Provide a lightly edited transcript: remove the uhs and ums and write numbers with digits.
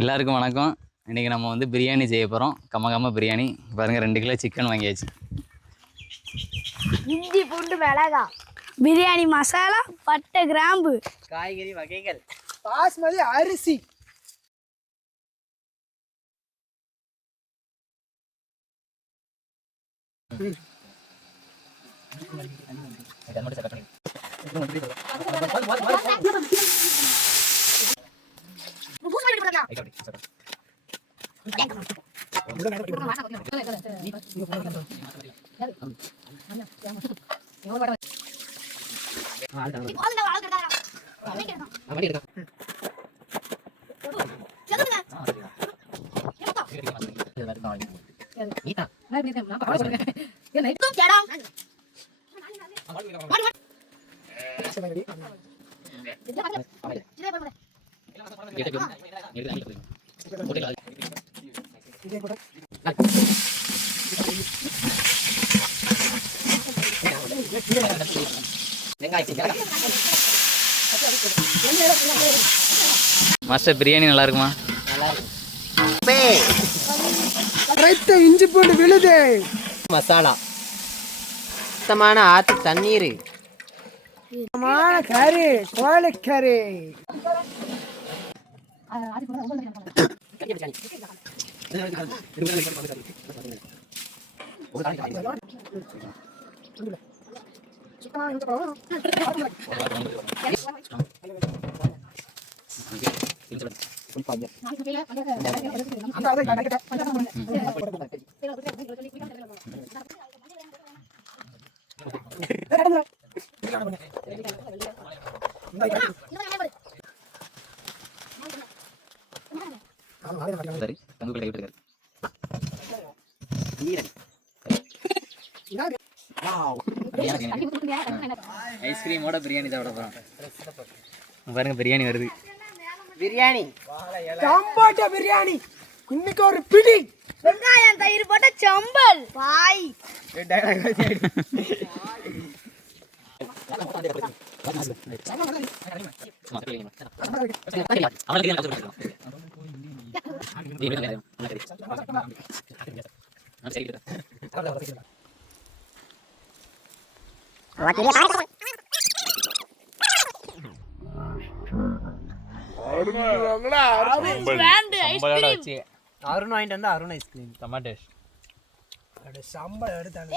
எல்லாருக்கும் வணக்கம். இன்றைக்கி நம்ம வந்து பிரியாணி செய்ய போகிறோம். கம்ம பிரியாணி. பாருங்கள், 2 கிலோ சிக்கன் வாங்கியாச்சு. இஞ்சி பூண்டு மிளகா, பிரியாணி மசாலா, பட்டை கிராம்பு, காய்கறி வகைகள், பாஸ்மதி அரிசி, மாஸ்டர், பிரியாணி நல்லா இருக்குமா? இஞ்சி பூண்டு விழுது, மசாலா, சுத்தமான ஆத்து தண்ணீர், கறி, கோழிக்கறி, ஐஸ்கிரீமோட பிரியாணி சாப்பிட போகிறோம். பாருங்க, பிரியாணி வருது. பிரியாணி, சம்பாட்ட பிரியாணி, இன்னைக்கு ஒரு பிடி வெங்காயம் தயிர் போட்ட சம்பல் பாய். அருண் வாங்கிட்டு வந்தா அருண் ஐஸ்கிரீம் டமாட்டோ சம்பளம் எடுத்தாங்க.